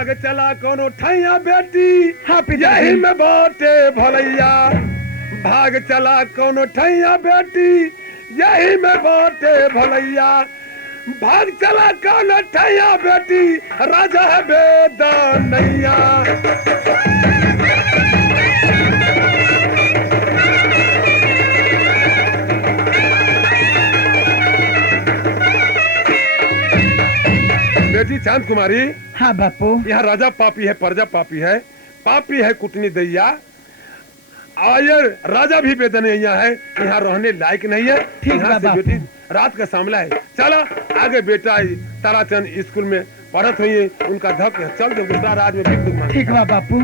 भाग चला कोनो ठैया बेटी हाँ यही में बाटे भलैया भाग चला कोनो ठैया बेटी यही में बाटे भलैया भाग चला कोनो ठैया बेटी राजा है बेदनैया बेटी चांद कुमारी हाँ बापू यहाँ राजा पापी है प्रजा पापी है कुटनी दैया आयर राजा भी बेदनैया है यहाँ रहने लायक नहीं है ठीक यहाँ है से बापू। बेटी रात का सामला है चला आगे बेटा ताराचंद स्कूल में पढ़त हुई उनका धक चल जो दूसरा राज में भीख मांगे। ठीक बा बापू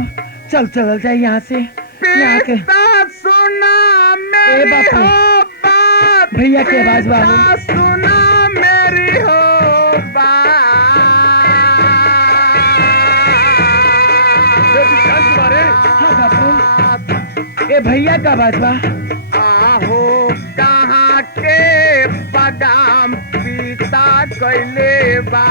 चल चल जाए यहाँ से यहाँ के सुना ए मेरी बापू। हो बात भैया के आवाज बा सुना मेरी हो बेटी चांद कुमारी हाँ बापू ए भैया का आवाज बा आहो कहाँ के बादाम पीता कैले बा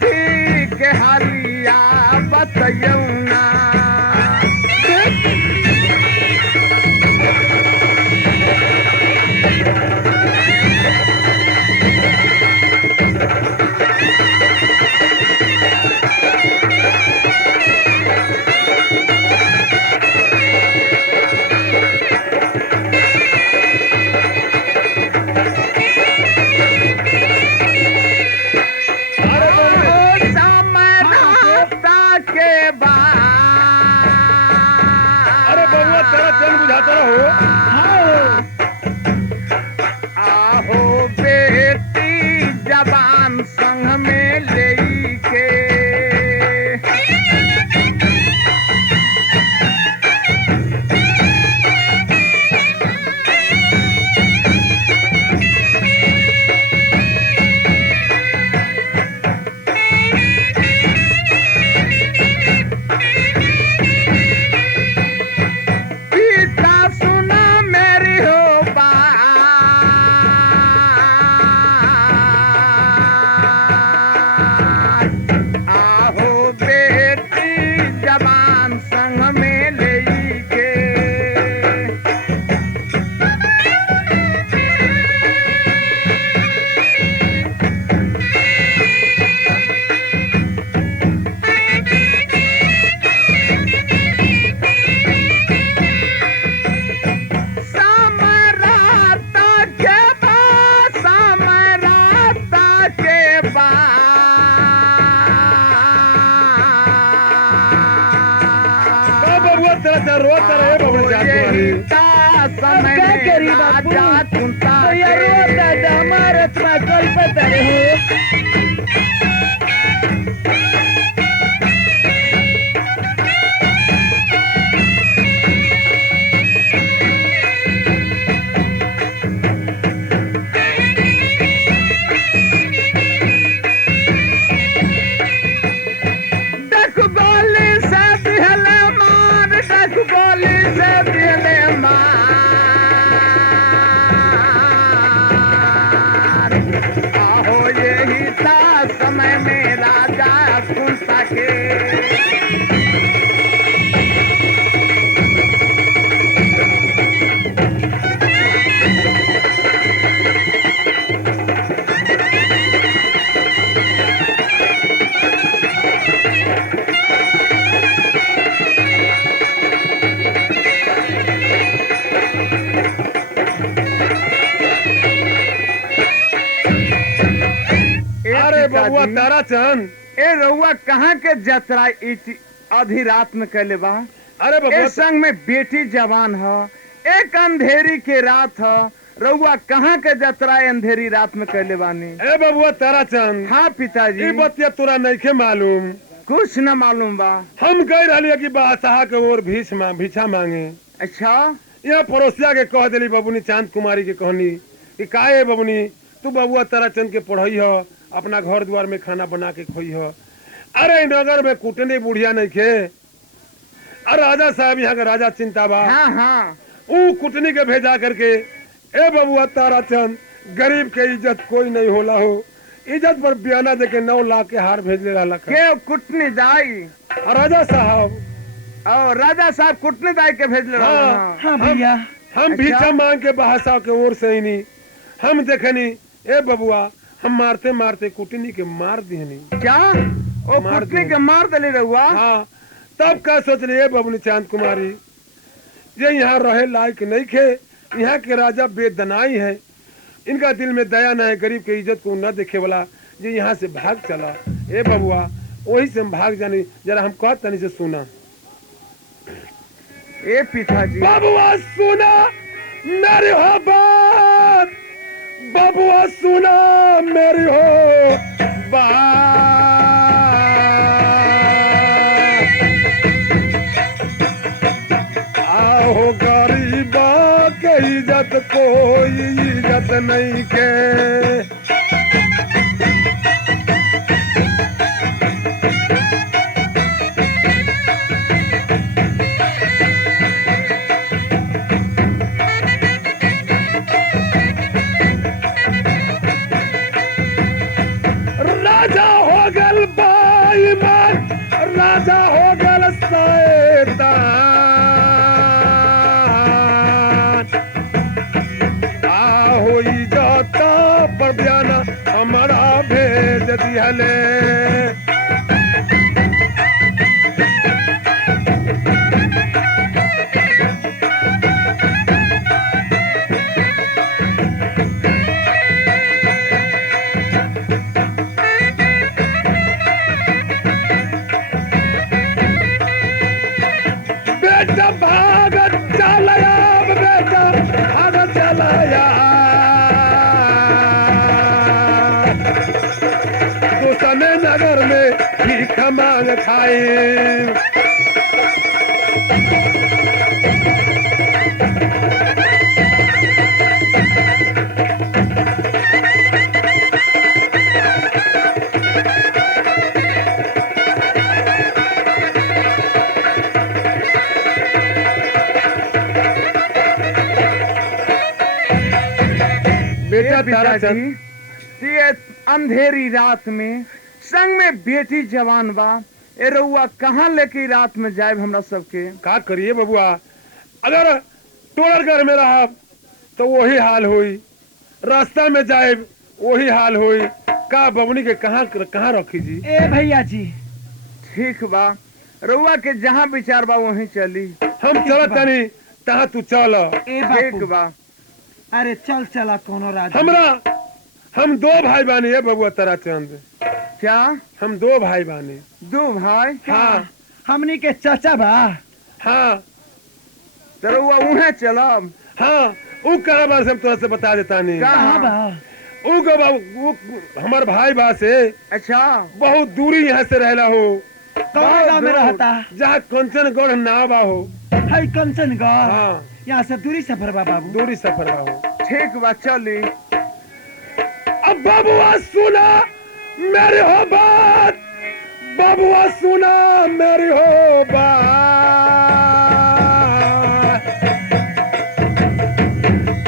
ठीक हलिया बतयौना आहो बेटी जबान संग में लेके रोता रहे बबड़ी चांद कुमारी क्या करी बापू तो यार रोता था हमारा तुम्हारा कल पता रहे आहो बबुआ पिताजी। ताराचंद, ए रउआ कहाँ के जतरा आधी रात में कैले बा? अरे ए बबुआ संग में बेटी जवान ह, एक अंधेरी के रात ह, रउआ कहाँ के जतरा अंधेरी रात में कैले बानी? ए बबुआ ताराचंद, हाँ पिताजी, ई बतिया तोरा नइखे मालूम। कुछ न मालूम बा। हम कह रही कि बादशाह के ओर भिक्षा मांगे। अच्छा, यहाँ पड़ोसिया के कह दिली बबुनी चांद कुमारी के कहनी कि काहे बबुनी तू बबुआ ताराचंद के पढ़ई ह, अपना घर द्वार में खाना बना के खोई ह। अरे इ नगर में कुटनी बुढ़िया नहीं खे। अरे राजा साहब यहाँ के राजा चिंता बा। हाँ हाँ, ऊ कुटनी के भेजा करके ए बबुआ ताराचंद, गरीब के इज्जत कोई नहीं होला हो। इज्जत पर बयाना दे के 9 लाख के हार भेजले रहला। के कुटनी दाई? राजा साहब, और राजा साहब कुटनी दाई के भेजले हाँ, रहलन। हाँ भैया, हम अच्छा। भिक्षा मांग के बादशाह के ओर से ही नहीं हम देखनी। ए बबुआ, हम मारते मारते कुटनी के मार दिहनी। क्या ओ मार कुटनी दिए। के मार दली रहुआ? हाँ, तब का सोच रही है बबुनी चांद कुमारी, ये यहाँ रहे लायक नहीं खे। यहाँ के राजा बेदनाई है, इनका दिल में दया न है, गरीब के इज्जत को न देखे वाला। ये यहाँ से भाग चला। ए बबुआ, वही से हम भाग जानी। जरा हम कह तनी से सुना। ए पिताजी, बबुआ सुना मेरी हो बात, बबुआ सुना मेरी हो बात। आओ गरीबा के इज्जत कोई इज्जत नहीं के। राजा हो गल बेईमान, राजा हो गल शैतान। आहो इज्जत पर बयाना हमारा भेज दिहले। बेटा भाग चलाया, बेटा भाग चलाया। दूसरे नगर में भीख मांग खाई। बेटा ताराचंद, पिताजी, ये अंधेरी रात में संग में बेटी जवान बा। ए रउआ कहाँ लेके रात में जाए हमरा सबके? का करिए बबुआ, अगर टोलर घर में रहा तो वही हाल हुई, रास्ता में जाए वही हाल हुई। का बबुनी के कहाँ कहाँ रखी जी? ए भैया जी, ठीक बा, रउआ के जहाँ विचार बा वहीं चली। हम चलत तनी, तहाँ तू चल। ए ठीक बापू, बा। अरे चल चला कोनो राज। हम 2 भाई बानी है बबुआ ताराचंद। क्या हम 2 भाई बानी। 2 भाई? हाँ हमनी के चाचा बा। हाँ तो रउआ उहे चलब? हाँ, ऊ कहाँ बा से हम तोरा से बता देता नहीं। कहाँ बा? ऊ का बा, ऊ हमार भाई बा से अच्छा, बहुत दूरी यहाँ से रहला हो। कौन गाँव में रहता? जहाँ कंचनगढ़ नाव बा हो। है कंचनगढ़। हाँ, यहाँ से दूरी सफर बा बाबू। दूरी सफर बा हो। ठीक बा, चली। अब बबुआ सुना मेरी हो बात, बबुआ सुना मेरी हो बात।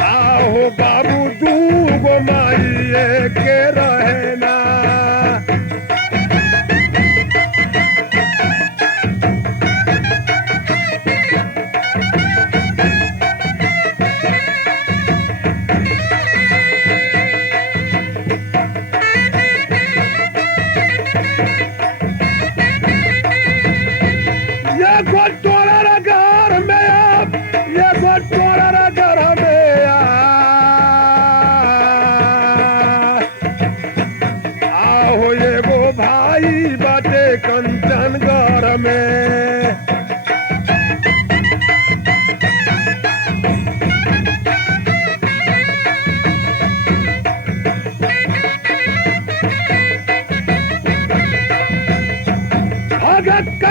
आओ बाबू दूगो माई के रहना। ये गोटोरा घर में आप, ये गोटोरा घर में आप।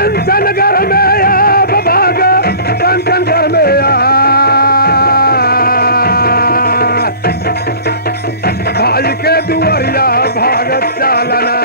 कंचन घर में आप भाग कंचन घर में आ भाई के दुआरिया भागत चालना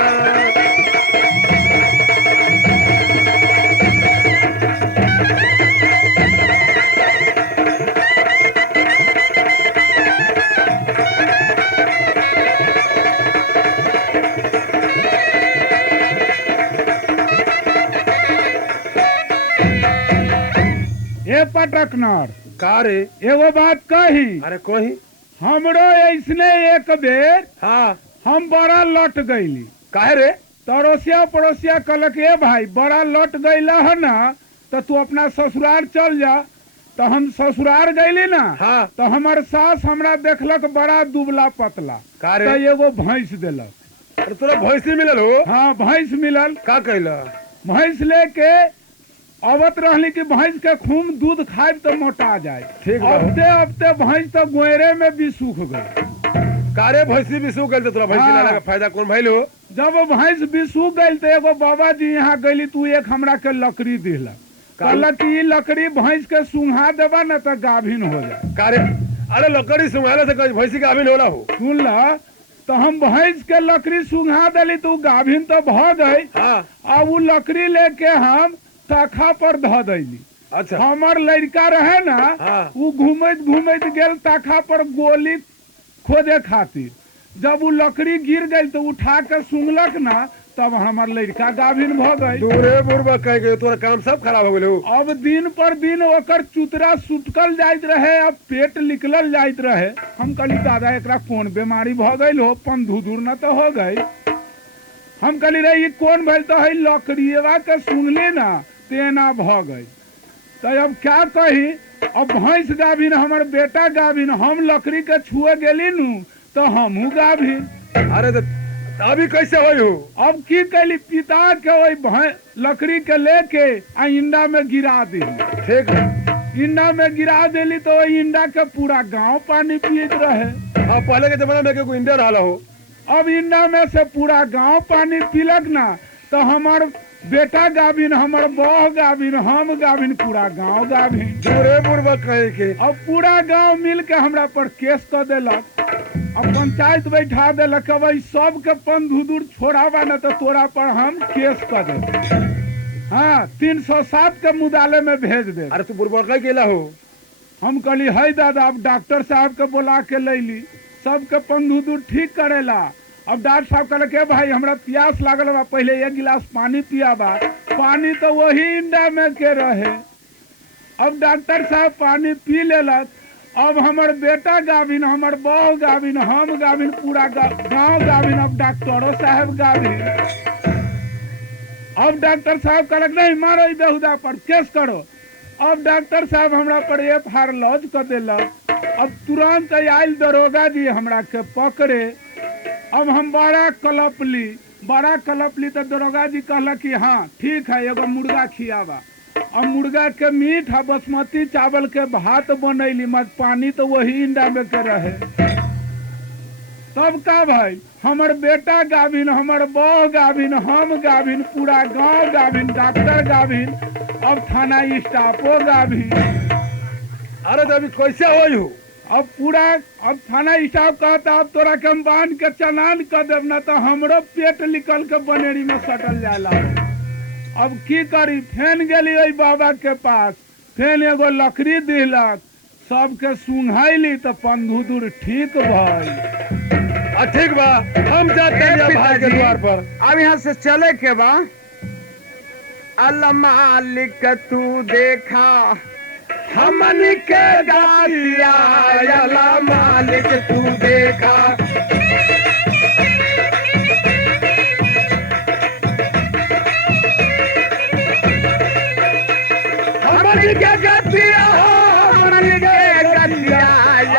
ए पटकनर का रे एगो बात कही अरे कोई हमरो ऐसने एक बेर हाँ हम बड़ा लट गईली काहे रे पड़ोसिया पड़ोसिया कहलक ए भाई बड़ा लट गईला है ना तो तू अपना ससुराल चल जा तो हम ससुराल गईली ना हाँ तो हमार सास हमरा देखलक बड़ा दुबला पतला का तो रे एगो भैंस देलक। अरे तोरा भैंसी मिलल हो हाँ भैंस मिलल। का कहला भैंस लेके अवत रहली कि भैंस के खून दूध खाए तो मोटा जाए। ठीक बा। अबते अबते भैंस तो गोयरे में भी सूख गई। कारे भैंसी भी सूख गई तोरा भैंसी हाँ। लाला का फायदा कौन भइल हो जब भैंस भी सूख गई तो एगो बाबा जी यहाँ गईली तू एक हमरा के लकड़ी दिला कहलक कि ई लकड़ी भैंस के सूंघा देबा न तो गाभिन हो जाए। कारे अरे लकड़ी सुंघाले से कहीं भैंसी गाभिन होला हो सुन ल तो हम भैंस के लकड़ी सूंघा देली तो उ गाभिन तो भ गई। हाँ अब उ लकड़ी लेके हम तखा पर ध दैली। अच्छा हमर लड़का रहे ना हाँ। उ घूमैत घूमैत गेल तखा पर गोली खोजे खातिर। जब उ लकड़ी गिर गई तो उठा के सूंघलक ना तब हमर लड़का गाभिन भ गई। दूरे बुरबा कह गए तोरा काम सब खराब हो गेल हो अब दिन पर दिन ओकर चुतरा सुटकल जाइत रहे अब पेट निकलल जाइत रहे। हम कहली दादा एकरा कौन बीमारी भ गई हो पंधुदुर न तो हो गई। हम कहली रे ई कौन भइल तो है लकड़ीवा के सूंघली ना तेना भ गई। तो अब क्या कही अब भैंस गाभिन हमर बेटा गाभिन हम लकड़ी के छुए गेली नु तो हमहू गाभिन। अरे तो अभी कैसे होई हो अब की कैली पिता के वही लकड़ी के लेके आ इंडा में गिरा दी। ठीक है इंडा में गिरा देली तो वही इंडा के पूरा गांव पानी पियत रहे। हाँ पहले के जमाना में कोई इंडिया रहा हो अब इंडा में से पूरा गांव पानी पीलक ना तो हमार बेटा गाभिन हमर बह गाभिन हम गाभिन पूरा गांव गाभिन। दूरे बुरबा कहे के अब पूरा गांव मिल के हमरा पर केस कर देलक। अब पंचायत बैठा देलक भाई सबके पंधुदुर छोड़ाबा न तो तोरा पर हम केस कर दे। हाँ 307 के मुदाले में भेज दे। अरे तू बुरबा कह गेला हो हम कहली है दादा अब डॉक्टर साहब के बुला के लैली सबके पंधुदुर ठीक करेला। अब डॉक्टर साहब कहलक के भाई हमरा प्यास लागल बा पहले एक गिलास पानी पियाबा। पानी तो वही इंडा में के रहे। अब डॉक्टर साहब पानी पी लेलक। अब हमर बेटा गाभिन हमर बहू गाभिन हम गाभिन पूरा गांव गाभिन। अब डॉक्टरों साहब गाभिन। अब डॉक्टर साहब कहलक नहीं मारो ई बेहुदा पर केस करो। अब डॉक्टर साहब हमरा पर FIR लॉन्च कर देलक। अब तुरंत आयल दरोगा जी हमरा के पकड़े। अब हम बड़ा कलपली तो दरोगा जी कहलक कि हाँ ठीक है एगो मुर्गा खियावा। अब मुर्गा के मीठ आ बासमती चावल के भात बनैली मत पानी तो वही इंडा में के रहे। तब का भाई हमर बेटा गाभिन हमर बह गाभिन हम गाभिन पूरा गांव गाभिन डॉक्टर गाभिन अब थाना स्टाफो गाभिन। अरे तो अभी कैसे होई हो अब पूरा अब थाना स्टाफ कहता अब तोरा के हम बांध के चालान कर देब ना तो हमरो पेट निकल के बनेरी में सटल जाला। अब की करी फेन गेली ओई बाबा के पास फेन एगो लकड़ी दिलक सबके सूंघाइली तो पंधुदुर ठीक भइल। ठीक बा हम जाते हैं भाई के द्वार पर। अब यहाँ से चले के बा अल्लाह मालिक तू देखा हमन के गातिया अल्लाह मालिक तू देखा। हमन के गातिया हमन के गातिया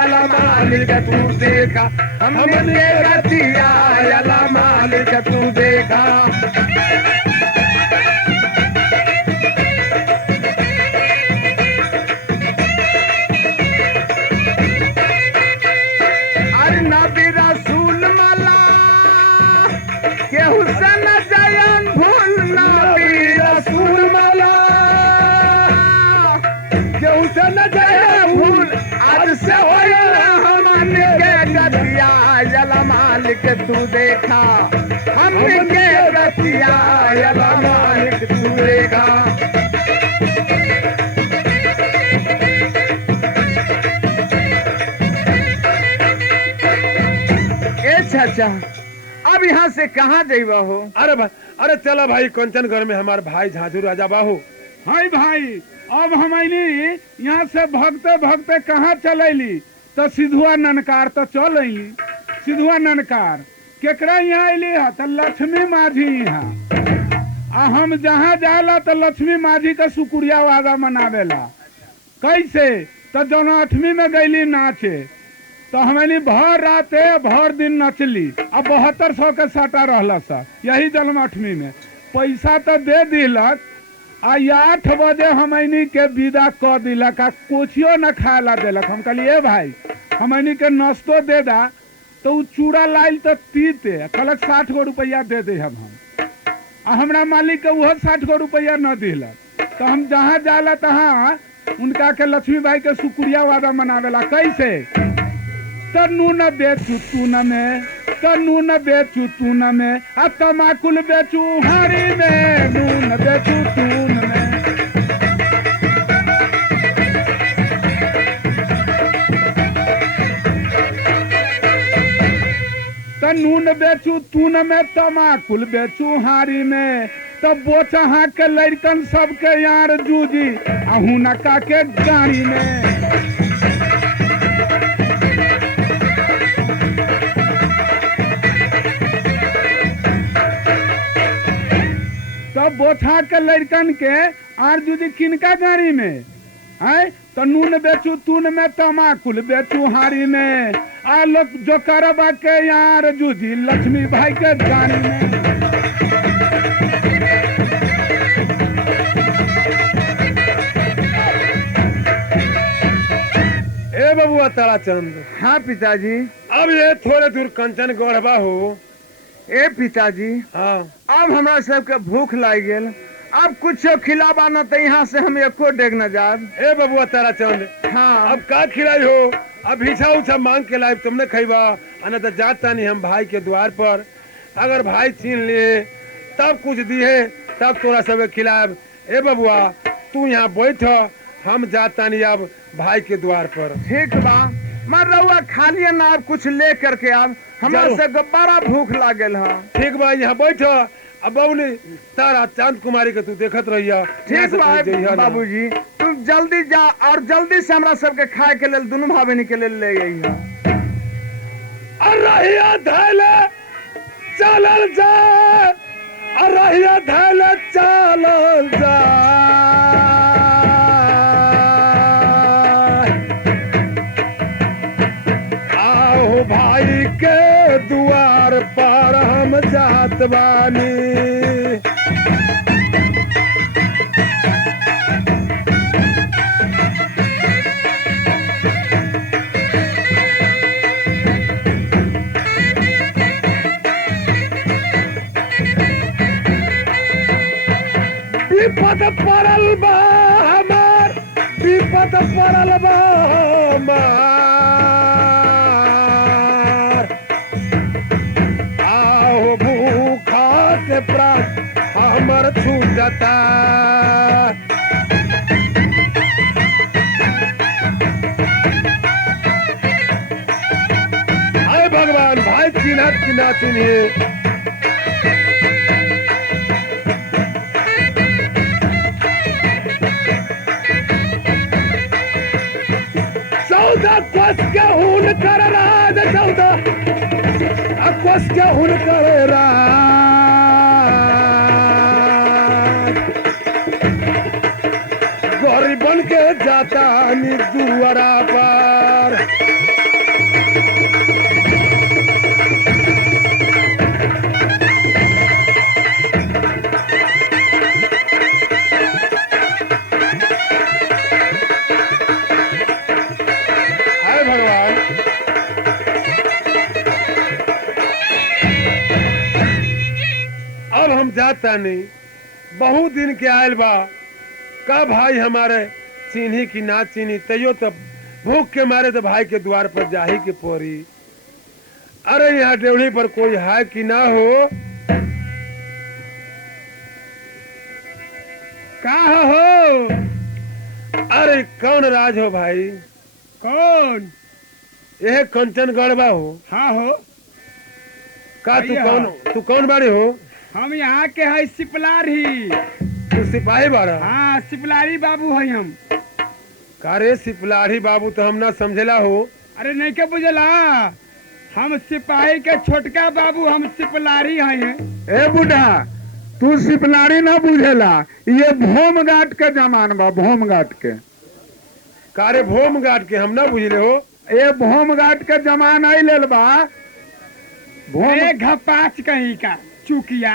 अल्लाह मालिक तू देखा। हमन के गातिया अल्लाह मालिक तू देखा। नबी रसूल मला के हुसैन जयन भूल नबी रसूल मालिक तू देखा हमके रतिया अला मालिक तू देखा। ए चाचा अब यहाँ से कहाँ जाइबा हो? अरे चला भाई कंचन घर में हमारे भाई झांझू राजा बाहू। हाय भाई अब हमनी यहाँ से भगते भगते कहाँ चलैली तो सिधुआ ननकार तो चल अली। सिधुआ ननकार केकरा यहाँ अली है तो लक्ष्मी माझी यहाँ। आ हम जहाँ जाला तो लक्ष्मी माझी का शुक्रिया वादा मनावेला। कैसे तो जौन 8वीं में गईली नाचे तो हमनी भर राते भर दिन नचली। अब 7200 के साटा रहला सा यही जन्म 8वीं में पैसा तो दे दिलक। आ 8 बजे हमनी के विदा क दिलक आ कुछियो न खाला दिलक। हम कहलिए भाई हमनी के नाश्तो दे दा तो उ चूड़ा लाइल तो तीते कहलक 60 गो रुपया दे दे हम। आ हमरा मालिक के वो 60 गो रुपया न दिलक। तो हम जहाँ जाला तहाँ उनका के लक्ष्मी भाई के शुक्रिया वादा मनावेला। कैसे तो नून बेचू तून में तो नून बेचू तून में आ तमाकुल बेचू हारी में नून बेचू तून में। तो नून बेचू तून में तमाकुल बेचू हारी में। तो बोचहा के लड़कन सबके यार जूजी आहू नका के गाड़ी में। तब बोछा के लड़कन के आर जुदी किनका गाड़ी में है तो नून बेचू तून में तमाकुल बेचू हारी में। आ लोग जो करबा के यार जूझी लक्ष्मी भाई के गाड़ी में। ए बबुआ ताराचंद। हाँ पिताजी। अब ये थोड़े दूर कंचन गढ़बा हो। ए पिताजी हाँ अब हमरा सबके भूख लाग गेल। अब कुछ खिलाबा न तो यहाँ से हम एको डेग न जाब। ए बबुआ ताराचंद हाँ अब का खिलाई हो? अब हिसा उछा मांग के लाइब तुमने खैबा अना तो जाता नहीं हम भाई के द्वार पर। अगर भाई छीन लिए तब कुछ दिए तब तोरा सब खिलाब। ए बबुआ तू यहाँ बैठ हम जाता नहीं अब भाई के द्वार पर। ठीक बा मर रहुआ खाली ना अब कुछ ले करके अब हमरा जाओ। से बड़ा भूख लागल है। ठीक बा यहाँ बैठ। अब बबुली तारा चांद कुमारी के तू देखत रहिया। ठीक बा बाबूजी तुम जल्दी जा और जल्दी से हमरा सबके खाए के लेल दोनों भाई बहन के लेल ले अइहा। अरहिया धैले चलल जा अरहिया धैले चलल जा। आओ भाई के द्वार पर हम जात बानी। विपद पड़ल बा हमार विपद पड़ल बा हमार। आओ भूखा के प्राण हमर छूटता। आए भगवान भाई चिन्हत कि ना चिन्हे। चौदह कोस के हुन कर राज 14 कोस के हुन कर राज। गौरी बन के जाता नी दुआरा पर। अब हम जाता नहीं बहुत दिन के आयल बा। का भाई हमारे चीनी की ना चीनी तैयो तो भूख के मारे तो भाई के द्वार पर जाही के पोरी। अरे यहाँ ड्योढ़ी पर कोई है कि ना हो? का हो? अरे कौन राज हो भाई? कौन? यह कंचनगढ़ बा हो? हाँ हो। का तू भैया। कौन? तू कौन बाड़ी हो? हम यहाँ के है सिपलारी। तू सिपाही बाड़ा? हाँ सिपलारी बाबू है हम। का रे सिपलाही बाबू तो हम ना समझेला हो। अरे नहीं के बुझला, हम सिपाही के छोटका बाबू, हम सिपलारी हैं। ए बुढ़ा, तू सिपलारी ना बुझेला, ये भोम घाट के जमान बा, भोम घाट के। का रे भोम घाट के? हम ना बुझले हो। ये भोम घाट के जमान आई लेल बा। भोम अरे घपाच कहीं का चुकिया।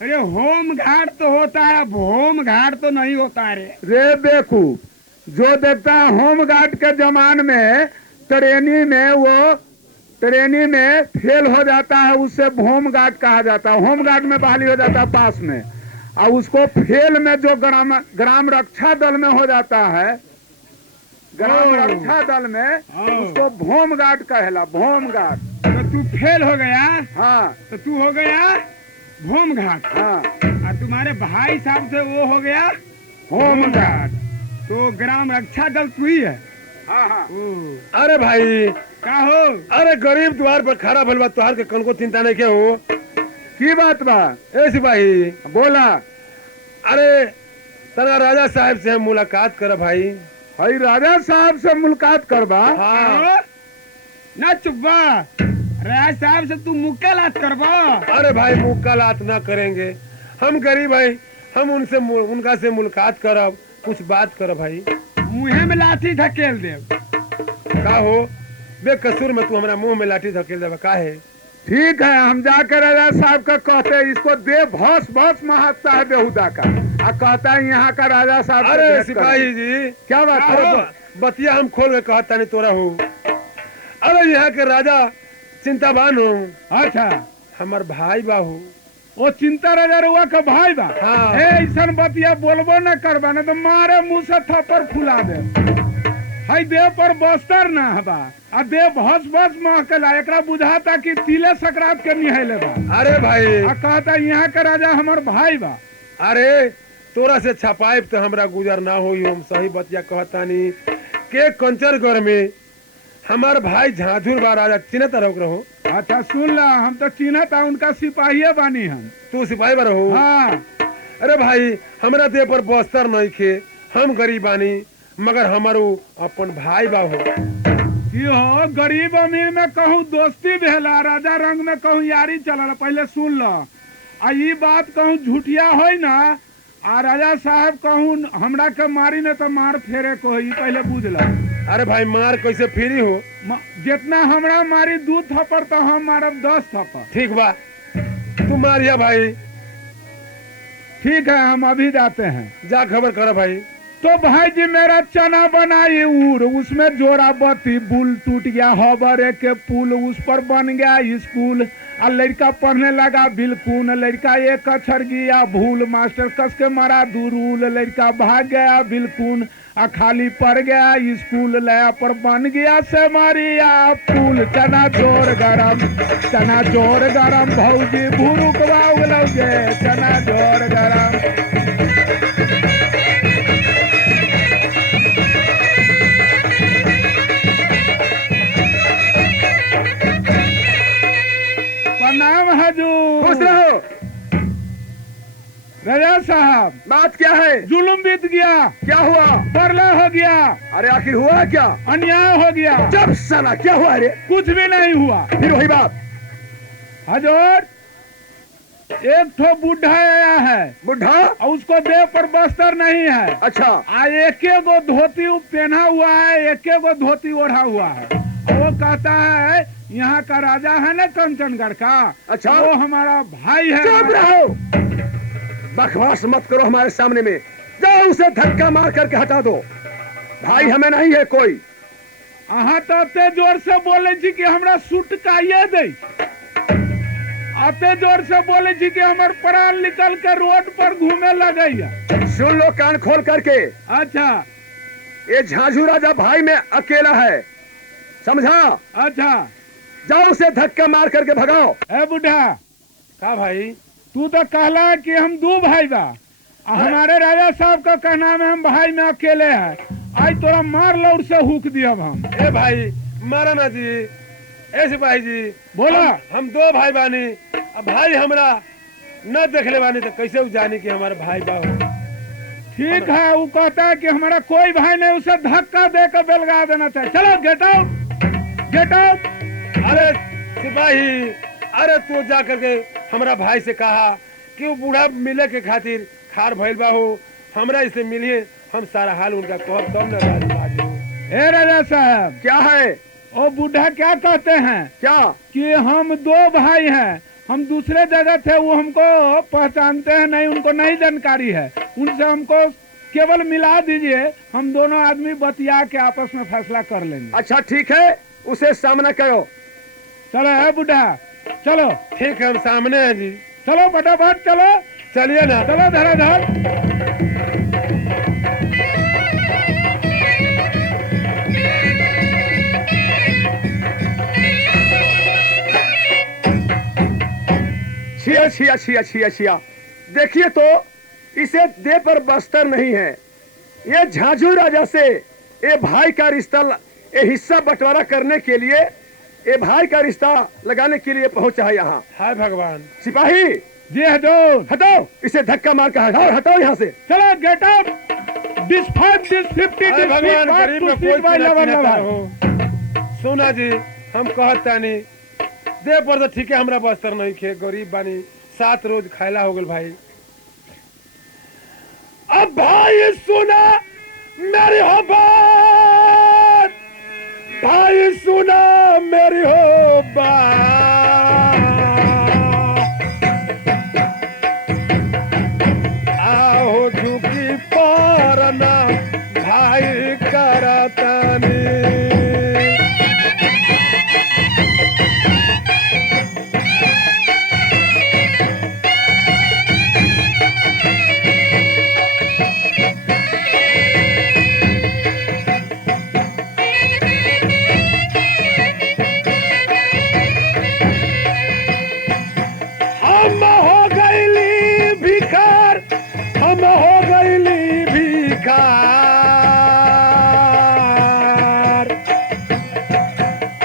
अरे होम घाट तो होता है, भोम घाट तो नहीं होता है रे। रे देखू, जो देखता है होम गार्ड के जमान में ट्रेनी में फेल हो जाता है, उससे होम गार्ड कहा जाता है। होम गार्ड में बहाली हो जाता है पास में, और उसको फेल में जो ग्राम रक्षा दल में हो जाता है, ग्राम रक्षा दल में, उसको भोम गार्ड कहेला, भोम गार्ड। तो तू फेल हो गया? हाँ तो तू हो गया भोम घाट। हाँ, और तुम्हारे भाई साहब से वो हो गया होम गार्ड। तो ग्राम रक्षा दल तू ही है। हाँ हाँ। ओ, अरे भाई, का हो? अरे गरीब द्वार पर खड़ा भल बा, तुहार के कन को चिंता नहीं क्या हो? की बात बा? ए सिपाही, बोला। अरे तना राजा साहब से हम मुलाकात कर भाई। हई राजा साहब से मुलाकात करबा? हाँ। ना चुप्पा, राज साहब से तू मुक्कालात करबा? अरे भाई मुलाकात ना करेंगे, हम गरीब है, हम उनका से मुलाकात करब, कुछ बात कर भाई। मुँहे में लाठी धकेल दे। का हो? बेकसूर में तू हमारा मुंह में लाठी धकेल देबा का है? ठीक है, हम जाकर राजा साहब का कहते हैं, इसको दे भस भस महत्ता है बेहुदा का, आ कहता है यहाँ का राजा साहब से अरे भेंट सिपाही करें। जी, क्या बात अरे है? बतिया हम खोल के कहता नहीं तोरा हो। अरे यहाँ के राजा चिंतावान हो, अच्छा, हमार भाई बाहू। वो चिंता राजा रुआ का भाई बा। हाँ। ए ऐसन बतिया बोलबो न करबा, न तो मारे मुंह से थप्पड़ फुला दे। हई देह पर बस्तर ना हबा, आ देह भस भस महकला, एकरा बुझाता कि तिले सकरात के निहले बा। अरे भाई, आ कहता यहाँ का राजा हमार भाई बा। अरे तोरा से छपाइब तो हमरा गुजर ना होई, हम सही बतिया कहतानी के कंचरगढ़ में हमार भाई झांझुर बा राजा, चिन्हत रहो। अच्छा सुन ला, हम तो चिन्हता उनका सिपाही बानी हम। तू सिपाही बा रहो? हाँ। अरे भाई, हमरा देह पर बस्तर नहीं खे, हम गरीब बानी, मगर हमारो अपन भाई बा हो। की हो, गरीब अमीर में कहूँ दोस्ती भेला, राजा रंग में कहूँ यारी चलल। पहले सुन लो, आ ये बात कहूँ झूठिया होई ना, आ राजा साहब कहूँ हमरा के मारी न तो मार फेरे को, ये पहले बुझ लो। अरे भाई, मार कैसे फ्री हो? जितना हमरा मारी 2 थप्पड़ तो हम मारब 10 थप्पड़। ठीक बा, तू मारिया भाई। ठीक है, हम अभी जाते हैं। जा खबर कर भाई। तो भाई जी मेरा चना बनाई उड़, उसमें जोरा बत्ती बुल टूट गया, हबरे के पुल उस पर बन गया स्कूल, और लड़का पढ़ने लगा बिल्कुल, लड़का एक अक्षर गया भूल, मास्टर कस के मारा दुरूल, लड़का भाग गया बिल्कुल, आ खाली पड़ गया स्कूल, लया पर बन गया से मारिया पुल। चना जोर गरम, चना जोर गरम, भौजी भूरुकवा उगलौगे, चना जोर गरम। प्रणाम हजूर। खुश रहो। राजा साहब, बात क्या है? जुल्म बीत गया, क्या हुआ? प्रलय हो गया, अरे आखिर हुआ क्या? अन्याय हो गया। जब साला क्या हुआ रे? कुछ भी नहीं हुआ। फिर वही बात। हजूर, एक ठो बुढ़ा आया है, बुढ़ा? और उसको देह पर बस्तर नहीं है। अच्छा। आ एके गो धोती पहना हुआ है, एके गो धोती ओढ़ा हुआ है, और वो कहता है यहाँ का राजा है ना कंचनगढ़ का, अच्छा, वो हमारा भाई है। चुप रहो, बकवास मत करो हमारे सामने में। जाओ उसे धक्का मार करके हटा दो। भाई हमें नहीं है कोई। अहाँ तो अते जोर से बोले छी कि हमरा सूट काये दे, अते जोर से बोले छी कि हमर प्राण निकल के रोड पर घूमे लगैया। सुन लो कान खोल करके। अच्छा ये झांझू राजा भाई में अकेला है, समझा? अच्छा। जाओ उसे धक्का मार करके भगाओ। ए बुढ़ा, का भाई? तू तो कहला कि हम दो भाई बा, हमारे राजा साहब का कहना में हम भाई में अकेले है। आज तोरा मार लौट से हुक दियब हम। ए भाई मारा ना जी, ए सिपाही जी बोला। हम दो भाई बानी, अब भाई हमरा न देखले बानी तो कैसे उ जानी कि हमारे भाई बा हो? ठीक है, वो कहता है कि हमारा कोई भाई नहीं, उसे धक्का देकर बेलगा देना चाहिए। चलो गेट आउट, गेट आउट। अरे सिपाही, अरे तू जा करके हमारा भाई से कहा कि वो बूढ़ा मिले के खातिर खार भइल बा हो, हमरा इससे मिलिए, हम सारा हाल उनका कहब तब न राजी बाजी हो। ए राजा साहब, क्या है? ओ बूढ़ा क्या कहते हैं क्या? कि हम दो भाई हैं, हम दूसरे जगह थे, वो हमको पहचानते हैं नहीं, उनको नहीं जानकारी है, उनसे हमको केवल मिला दीजिए, हम दोनों आदमी बतिया के आपस में फैसला कर लेंगे। अच्छा ठीक है, उसे सामना करो। चलो है बुढ़ा, चलो ठीक है, हम सामने हैं जी। चलो फटाफट चलो, चलिए ना। चलो धड़ाधड़। छिया छिया छिया छिया छिया, देखिए तो इसे दे पर बस्तर नहीं है, ये झांझू राजा से ये भाई का रिश्ता, ये हिस्सा बंटवारा करने के लिए, ये भाई का रिश्ता लगाने के लिए पहुंचा है यहाँ। हाय भगवान। सिपाही जी हजूर। हटाओ, इसे धक्का मार कर हटाओ, हटाओ यहाँ से। चलो get up. This 5 this 50 hi this भगवान, 5 गरीब टू में कोई सीट बाय चिन्हता लवर ना लवर। हो। सोना जी, हम कहता नहीं दे पर तो ठीक है, हमरा बस्तर नहीं खे, गरीब बानी, 7 रोज खायला हो गल भाई। अब भाई सुना मेरी हो बात, भाई सुना मेरी हो बात, आओ झुकी पारना भाई करतनी। हम हो गईली भिखार, हम हो गईली भिखार,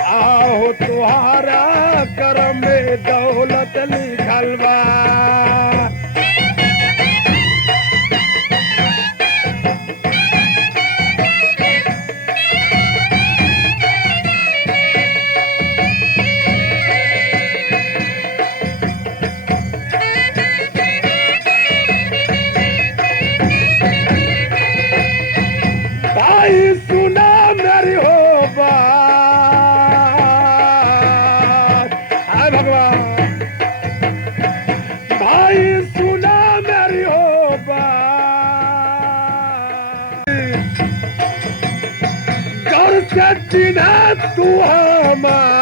आओ तुहारा करम में दौलत लिखल बा। भाई सुना मेरी हो बात, हाय भगवान, भाई सुना मेरी हो बात, घर से चिन्हा तू हमार,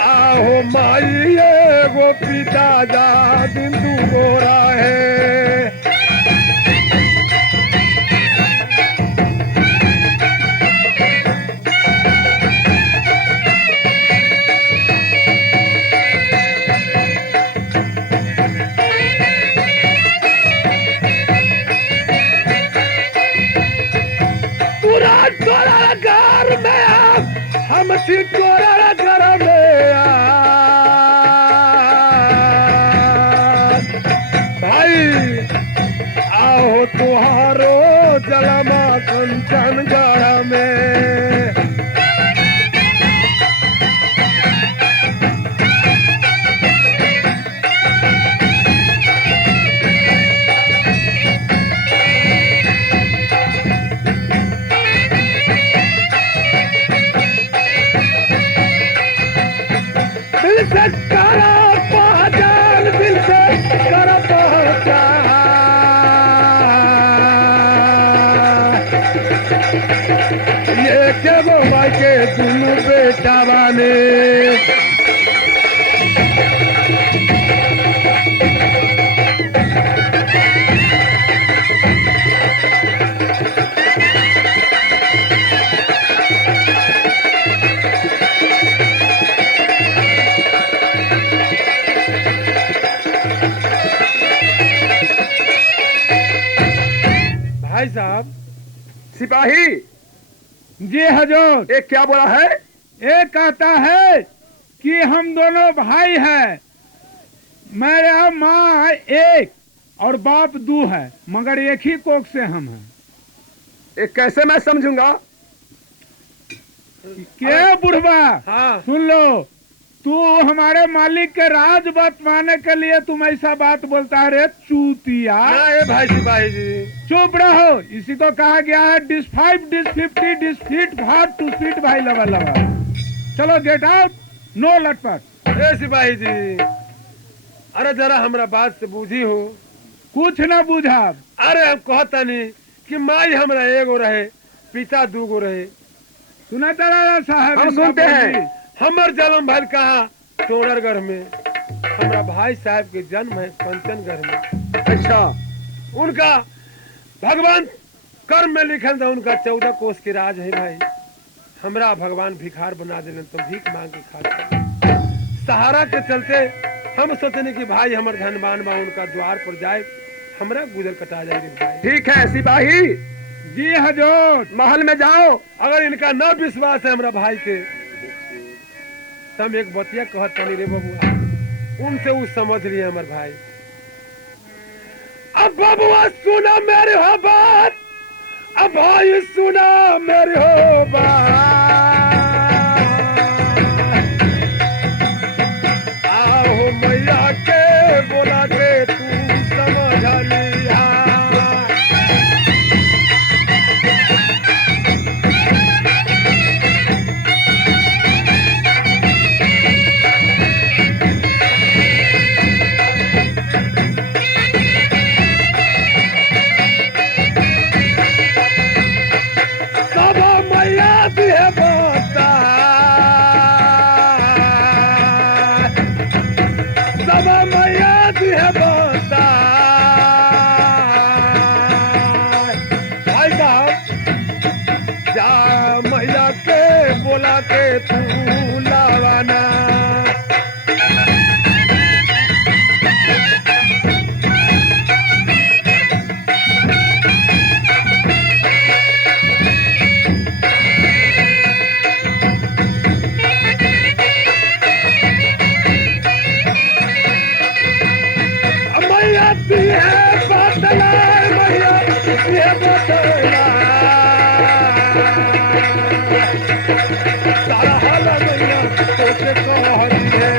आओ माई एगो पिता जा बिंदु गोरा है। पूरा तोरा घर में आ, हम थी तोरा घर में आ, भाई आओ तुहारो जलमा कंचनगढ़ में। दिल से करा पहचान, दिल से करा पहचान, ये के वो भाई के दुनू बेटा बाने। सिपाही, जी हजूर। एक क्या बोला है? एक कहता है कि हम दोनों भाई हैं, मेरा माँ एक और बाप दो है, मगर एक ही कोख से हम हैं। एक कैसे मैं समझूंगा? क्या बुढ़वा, हाँ सुन लो, तू हमारे मालिक के राज बतवाने के लिए तुम ऐसा बात बोलता है रे चूतिया। ना ये भाई सिपाही जी, चुप रहो, इसी को कहा गया है डिस 5 डिस 50 डिस फीट भाट टू फीट भाई लवा लवा। चलो गेट आउट, नो लटपट। ए सिपाही जी, अरे जरा हमरा बात से बूझी हो। कुछ न बुझा। अरे हम कहता नहीं कि माई हमरा एगो रहे, पिता दूगो रहे। सुना तारा साहब, हम इसका सुनते हैं। बोली। हमर जन्म भल कहा टोड़रगढ़ में, हमरा भाई साहब के जन्म है पंचनगढ़ में। अच्छा, उनका भगवान कर्म में लिखल था, उनका 14 कोस के राज है भाई। हमरा भगवान भिखार बना दिले तो भीख मांग के खाता। सहारा के चलते हम सोचने कि भाई हमर धनवान बा, उनका द्वार पर जाए, हमरा गुजर कटा जाए रे भाई। ठीक है सिपाही, जी हजूर। महल में जाओ। अगर इनका न विश्वास है हमरा भाई के, तम एक बतिया कहत तनी रे बबुआ, उनसे वो समझ लिए हमर भाई। अब बबुआ सुना मेरी हो बात, अब भाई सुना मेरी हो बात। आओ मैया के बोला के तू समझ लिया। सब मैया दिए बता, सब मैया दिए बता। भाई साहब, जा मैया के बोला के तू लावाना। मैया दिए बतला, मैया दिए बतला। सारा हाल मैया सोचे कहती है।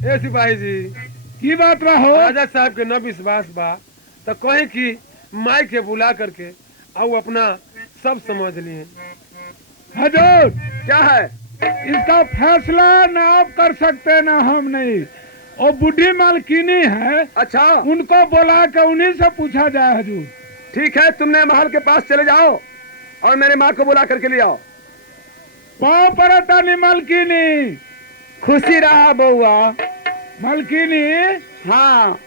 ए सिपाही जी, की बात बा हो? राजा साहब के न विश्वास बा तो कहे कि माई के बुला करके आओ अपना सब समझ लिए। हजूर, क्या है? इसका फैसला ना आप कर सकते ना हम नहीं। वो बुढ़ी मालकिनी है, अच्छा, उनको बुला के उन्हीं से पूछा जाए हजूर। ठीक है, तुमने महल के पास चले जाओ और मेरे माँ को बुला करके ले आओ। पाँव पड़ता नहीं मालकिनी। खुशी रहा बउआ। मालकिनी, हाँ,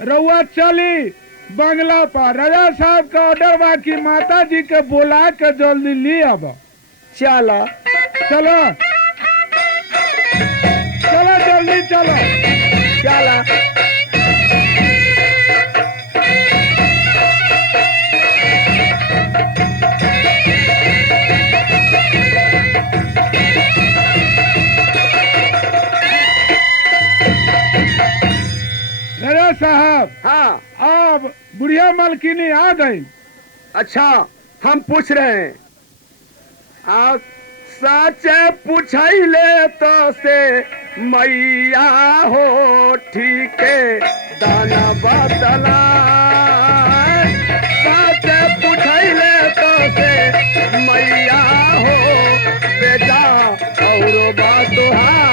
रउआ चली बंगला पर, राजा साहब का ऑर्डर बा कि माता जी के बुला के जल्दी ले अब। चला। चलो चलो जल्दी चलो। चला। राजा साहब, हाँ, अब बुढ़िया मालकिनी आ गई। अच्छा, हम पूछ रहे हैं। आप सच पूछले तो से मैया हो, ठीक है दाना बदला। सच पूछले तो से मैया हो, बेटा और बातोहार।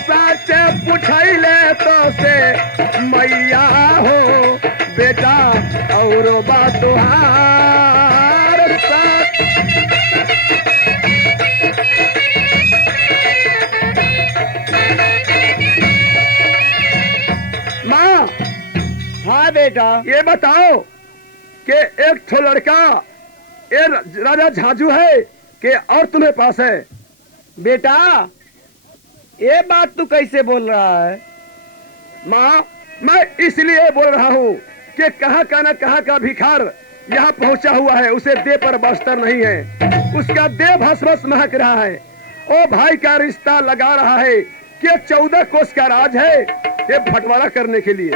सच पूछले तो से मैया हो, बेटा और बात बेटा। ये बताओ कि एक ठो लड़का ये राजा झांझू है कि और तुम्हें पास है? बेटा ये बात तू कैसे बोल रहा है? माँ मैं इसलिए बोल रहा हूँ कि कहाँ का न कहाँ का भिखार यहाँ पहुँचा हुआ है, उसे देह पर बस्तर नहीं है, उसका देह भस्म महक रहा है। ओ भाई का रिश्ता लगा रहा है कि 14 कोस का राज है ये बंटवारा करने के लिए।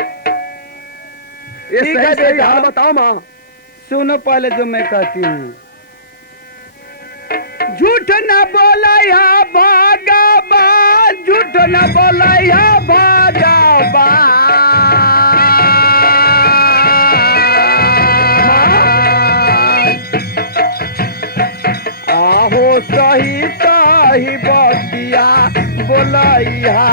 ये ठीक है सही सही बेटा। हाल बताओ माँ। सुनो पहले जो मैं कहती हूँ। झूठ न बोला या भागाबा, झूठ न बोला या भागाबा। आहो सही सही बतिया बोलैया।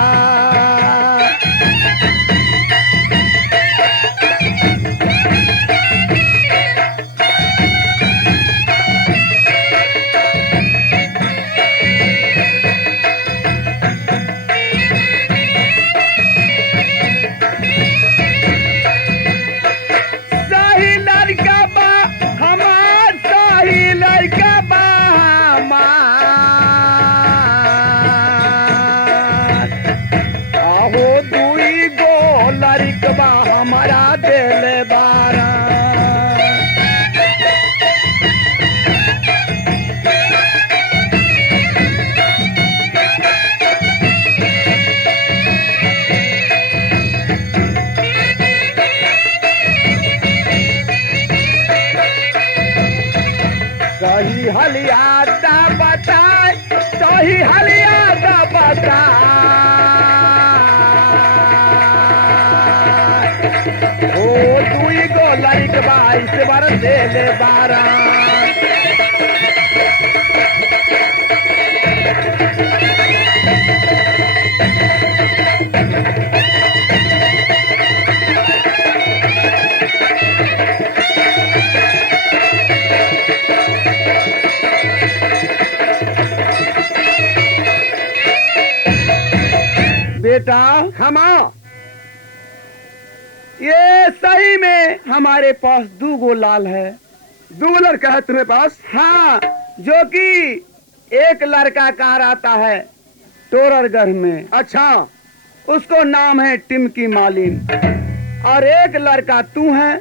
सही लड़का बा हमार, सही लड़का बा हमार। आहो दुई गो लड़कबा हमारा दिल बारा। सही हलियादा बताए, सही हलियादा बताए। ओ दुई गो लड़कबा इस बार दिल बारा। बेटा हाँ माँ। ये सही में हमारे पास 2 गो लाल है। 2 लड़का है तुम्हें पास? हाँ, जो कि एक लड़का कहा रहता है टोररगढ़ में, अच्छा उसको नाम है टिमकी मालिन, और एक लड़का तू है।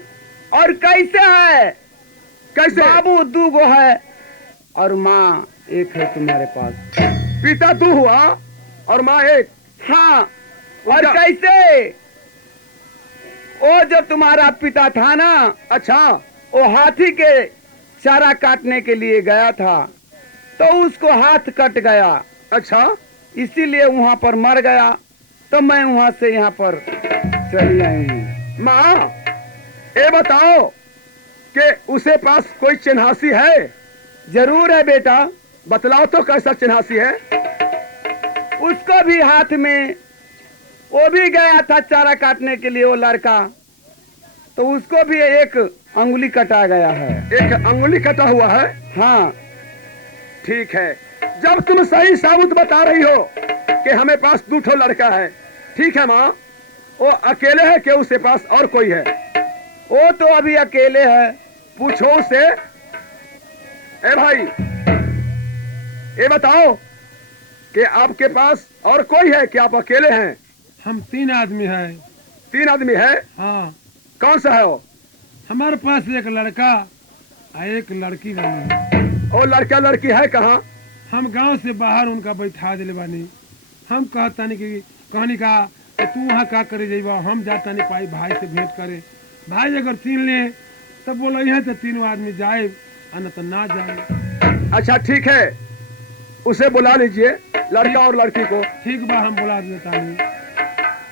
और कैसे है? कैसे? बाबू 2 गो है और माँ एक है तुम्हारे पास। पिता 2 हुआ और माँ 1। हाँ, और क्या? कैसे? वो जो तुम्हारा पिता था ना, अच्छा वो हाथी के चारा काटने के लिए गया था, तो उसको हाथ कट गया, अच्छा इसीलिए वहाँ पर मर गया। तो मैं वहाँ से यहाँ पर चली आई हूँ। माँ ये बताओ कि उसे पास कोई चिन्हासी है? जरूर है बेटा। बतलाओ तो कैसा चिन्हासी है? उसको भी हाथ में, वो भी गया था चारा काटने के लिए वो लड़का, तो उसको भी एक अंगुली कटा गया है। एक अंगुली कटा हुआ है? हाँ, ठीक है, जब तुम सही साबुत बता रही हो कि हमें पास 2 ठो लड़का है, ठीक है माँ। वो अकेले है कि उसके पास और कोई है? वो तो अभी अकेले है। पूछो उसे। ए भाई ये बताओ कि आपके पास और कोई है कि आप अकेले हैं? हम 3 आदमी है। 3 आदमी है? हाँ, कौन सा है वो? हमारे पास एक लड़का और एक लड़की बानी। और लड़का लड़की है कहाँ? हम गांव से बाहर उनका बैठा दिले बानी। हम कहतानी कि कहनी का तो तू वहाँ का करे जाइबा, हम जातानी पाई भाई से भेंट करे। भाई अगर चिन ले तो बोलो यहाँ तो 3 आदमी जाए, न तो ना जाए। अच्छा ठीक है, उसे बुला लीजिए, लड़का और लड़की को। ठीक बा, हम बुला देता नहीं।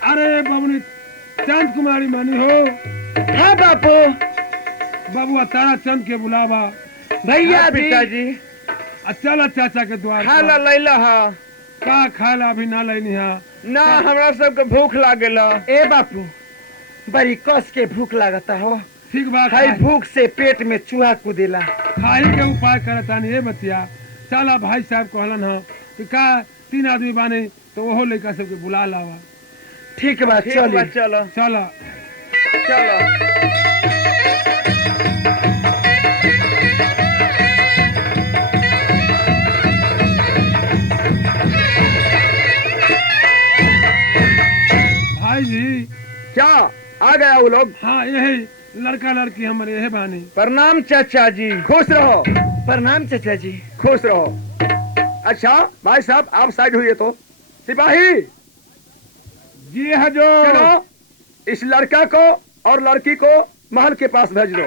अरे बबनी चंद कुमारी मानी हो? हाँ बापू। बाबू तारा चंद के बुलावा। भैया हाँ, पिताजी। चल चाचा के द्वार खाला पर। लैला हा का खाला अभी ना लेनी हा? ना, हमरा सबके भूख लागेला। ए बापू, बड़ी कस के भूख लागता हो। ठीक बा, खाई भूख से पेट में चूहा कूदेला। खाई के उपाय करतानी। ये बतिया चला, भाई साहब कहलन हो कि का 3 आदमी बाने तो वो लड़का सबके बुला लावा। ठीक बा, चलो। चला। चलो भाई जी क्या आ गया वो लोग? हाँ यही लड़का लड़की हमारे यही बानी। प्रणाम चाचा जी। खुश रहो, प्रणाम चाचा जी। खुश रहो। अच्छा भाई साहब आप साइड हुई तो सिपाही जी हजूर। सुनो, इस लड़का को और लड़की को महल के पास भेज दो।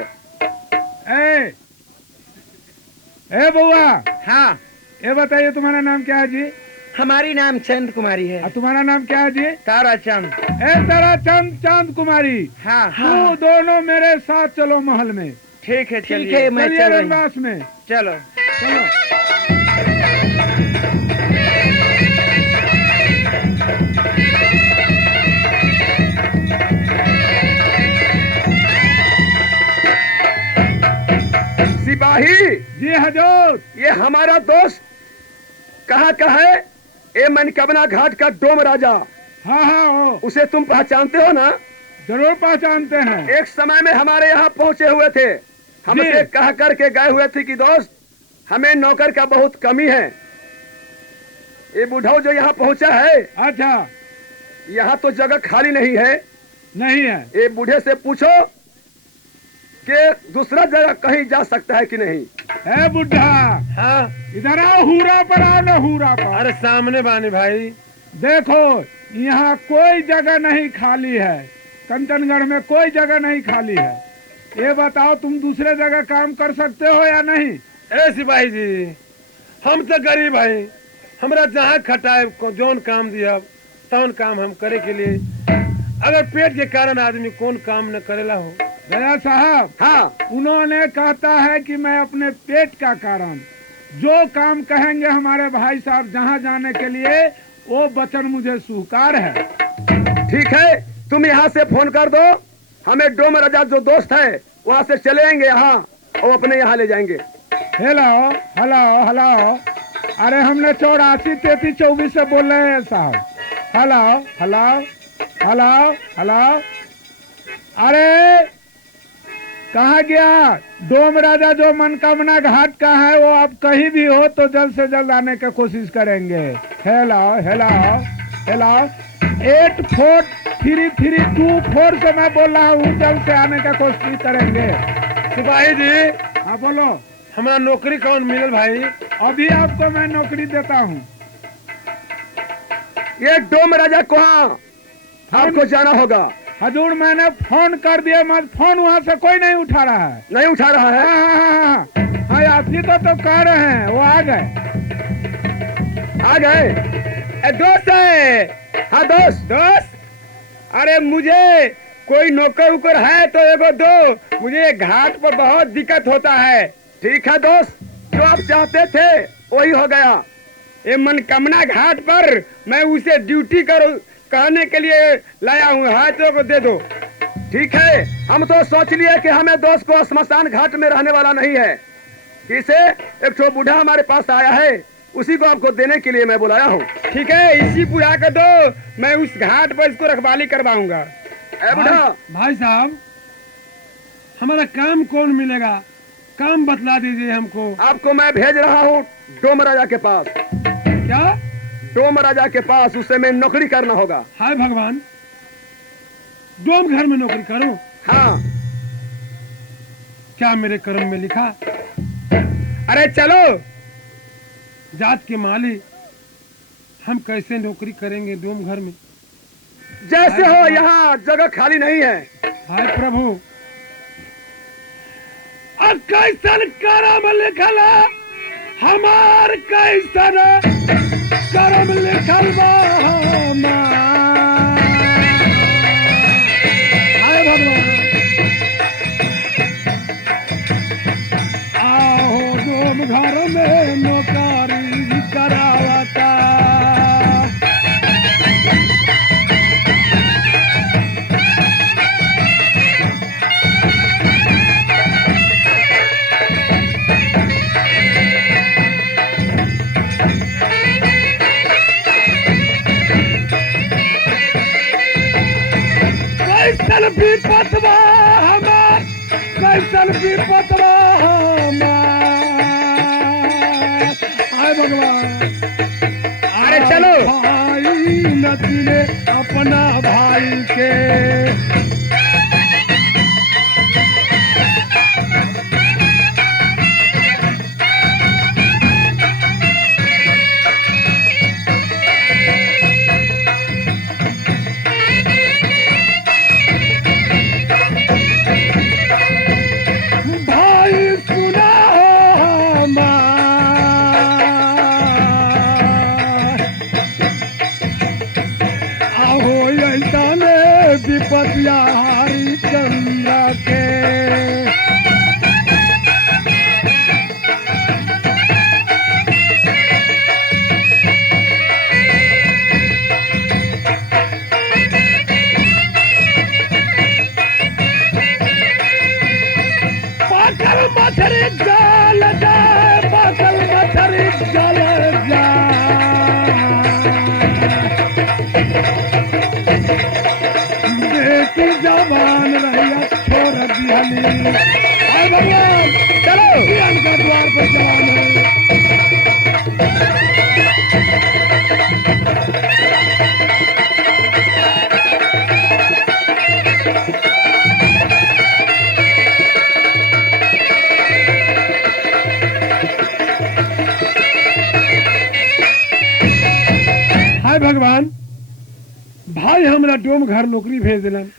ए बउआ, हाँ, ये बताइए तुम्हारा नाम क्या है जी? हमारी नाम चंद कुमारी है। और तुम्हारा नाम क्या है जी? ताराचंद। ए ताराचंद चांद कुमारी, हाँ तू दोनों मेरे साथ चलो महल में। ठीक है, ठीक है, मैं चलिए चल रही हूँ। रंगवास में चलो। चलो। सिपाही जी हजूर। ये हमारा दोस्त कहाँ का है? ये मनकबना घाट का डोम राजा, हाँ हाँ हो, उसे तुम पहचानते हो ना? जरूर पहचानते हैं। एक समय में हमारे यहाँ पहुँचे हुए थे, हमसे जी। कह करके गए हुए थे कि दोस्त हमें नौकर का बहुत कमी है। ये बुढ़ाऊ जो यहाँ पहुँचा है, अच्छा, यहाँ तो जगह खाली नहीं है। नहीं है। ये बूढ़े से पूछो कि दूसरा जगह कहीं जा सकता है कि नहीं। ए बुढ़ा, हाँ इधर आओ, हुरा पर आओ ना, हुरा पर। अरे सामने बानी भाई। देखो, यहाँ कोई जगह नहीं खाली है, कंचनगढ़ में कोई जगह नहीं खाली है। ये बताओ तुम दूसरे जगह काम कर सकते हो या नहीं? ए सिपाही जी, हम तो गरीब है, हमरा जहाँ खटाए जोन काम दिया तौन काम हम करे के लिए। अगर पेट के कारण आदमी कौन काम न करेला हो। राजा साहब, हाँ, उन्होंने कहता है कि मैं अपने पेट का कारण जो काम कहेंगे हमारे भाई साहब जहाँ जाने के लिए, वो वचन मुझे स्वीकार है। ठीक है, तुम यहाँ से फोन कर दो, हमें डोम राजा जो दोस्त है वहाँ से चले आएंगे यहाँ और अपने यहाँ ले जाएंगे। हेलो हेलो हेलो, अरे हमने 84 33 24 से बोल रहे हैं साहब। हेलो हेलो हेलो हेलो, अरे कहाँ गया? डोम राजा जो मनकामना घाट का है, वो आप कहीं भी हो तो जल्द से जल्द आने की कोशिश करेंगे। हेलो हेलो हेलो, 843324 से मैं बोल रहा हूँ, जल्द से आने का कोशिश करेंगे। सिपाही जी, हाँ बोलो। हमारा नौकरी कौन मिलल भाई? अभी आपको मैं नौकरी देता हूँ। ये डोम राजा कहाँ? आपको जाना होगा। हजूर, मैंने फोन कर दिया, मत फोन वहाँ से कोई नहीं उठा रहा है। नहीं उठा रहा है? हाँ, आप ही तो कह रहे हैं, वो आ गए। आ गए? दोस्त है। हाँ दोस्त। दोस्त, अरे मुझे कोई नौकर उकर है तो एगो दो, मुझे घाट पर बहुत दिक्कत होता है। ठीक है दोस्त, जो आप चाहते थे वही हो गया। ये मनकामना घाट पर मैं उसे ड्यूटी करो कहने के लिए लाया हूँ, है तो को दे दो। ठीक है, हम तो सोच लिए कि हमें दोस्त को श्मशान घाट में रहने वाला नहीं है, इसे एक ठो बूढ़ा हमारे पास आया है, उसी को आपको देने के लिए मैं बुलाया हूँ। ठीक है, इसी बुढ़ा को दो, मैं उस घाट पर इसको रखवाली करवाऊंगा। ए बूढ़ा, भाई साहब, हमारा काम कौन मिलेगा? काम बतला दीजिए हमको। आपको मैं भेज रहा हूँ डोम राजा के पास। क्या? डोम राजा के पास, उससे मैं नौकरी करना होगा। हाय भगवान, डोम घर में नौकरी करूं? हाँ, क्या मेरे कर्म में लिखा? अरे चलो। जात के माली हम कैसे नौकरी करेंगे डोम घर में? जैसे हो, यहाँ जगह खाली नहीं है। हाय प्रभु, अब कैसन कर्म लिखल है, हमार कैसन कर्म लिखल बा हमार। हाय भगवान, आओ डोम घर में नौकरी करावता। कैसन विपत न चिने अपना भाई के। भाई सुना हो हमार, आहो ऐसा ने विपतिया हरिचंद्र के। पाकल मछरी जल जाए, पाकल मछरी जल जाए, बेटी जवान रहिया छोड़ दिहली। हाय भगवान, चलो पियन का द्वार पर जवान है। हाय भगवान, भाई हमरा डोम घर नौकरी भेज दिलन,